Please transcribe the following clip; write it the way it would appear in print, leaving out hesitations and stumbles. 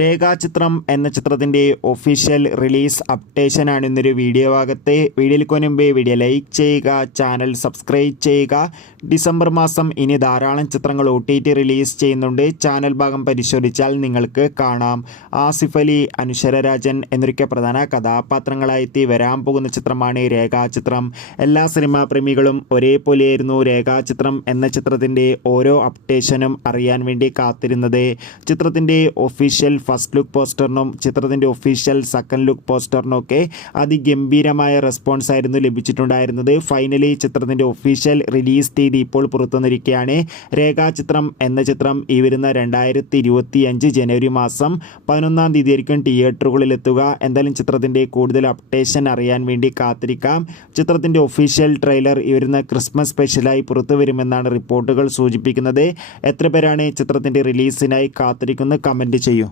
രേഖാചിത്രം എന്ന ചിത്രത്തിൻ്റെ ഒഫീഷ്യൽ റിലീസ് അപ്ഡേഷനാണ് ഇന്നൊരു വീഡിയോ ഭാഗത്ത്. വീഡിയോയിൽ മുൻപ് വീഡിയോ ലൈക്ക് ചെയ്യുക, ചാനൽ സബ്സ്ക്രൈബ് ചെയ്യുക. ഡിസംബർ മാസം ഇനി ധാരാളം ചിത്രങ്ങൾ OTT റിലീസ് ചെയ്യുന്നുണ്ട്. ചാനൽ ഭാഗം പരിശോധിച്ചാൽ നിങ്ങൾക്ക് കാണാം. ആസിഫ് അലി, അനുശ്വര രാജൻ എന്നൊക്കെ പ്രധാന കഥാപാത്രങ്ങളായി വരാൻ പോകുന്ന ചിത്രമാണ് രേഖാചിത്രം. എല്ലാ സിനിമാ പ്രേമികളും ഒരേപോലെയായിരുന്നു രേഖാചിത്രം എന്ന ചിത്രത്തിൻ്റെ ഓരോ അപ്ഡേഷനും അറിയാൻ വേണ്ടി കാത്തിരുന്നത്. ചിത്രത്തിൻ്റെ ഒഫീഷ്യൽ ഫസ്റ്റ് ലുക്ക് പോസ്റ്ററിനും ചിത്രത്തിൻ്റെ ഒഫീഷ്യൽ സെക്കൻഡ് ലുക്ക് പോസ്റ്ററിനൊക്കെ അതിഗംഭീരമായ റെസ്പോൺസ് ആയിരുന്നു ലഭിച്ചിട്ടുണ്ടായിരുന്നത്. ഫൈനലി ചിത്രത്തിൻ്റെ ഒഫീഷ്യൽ റിലീസ് തീയതി ഇപ്പോൾ പുറത്തുവന്നിരിക്കുകയാണ്. രേഖാചിത്രം എന്ന ചിത്രം ഈ വരുന്ന 2025 ജനുവരി മാസം 11-ാം തീയതി ആയിരിക്കും തിയേറ്ററുകളിൽ എത്തുക. എന്തായാലും ചിത്രത്തിൻ്റെ കൂടുതൽ അപ്ഡേഷൻ അറിയാൻ വേണ്ടി കാത്തിരിക്കാം. ചിത്രത്തിൻ്റെ ഒഫീഷ്യൽ ട്രെയിലർ ഈ വരുന്ന ക്രിസ്മസ് സ്പെഷ്യലായി പുറത്തു വരുമെന്നാണ് റിപ്പോർട്ടുകൾ സൂചിപ്പിക്കുന്നത്. എത്ര പേരാണ് ചിത്രത്തിൻ്റെ റിലീസിനായി കാത്തിരിക്കുന്നത്? കമൻറ്റ് ചെയ്യൂ.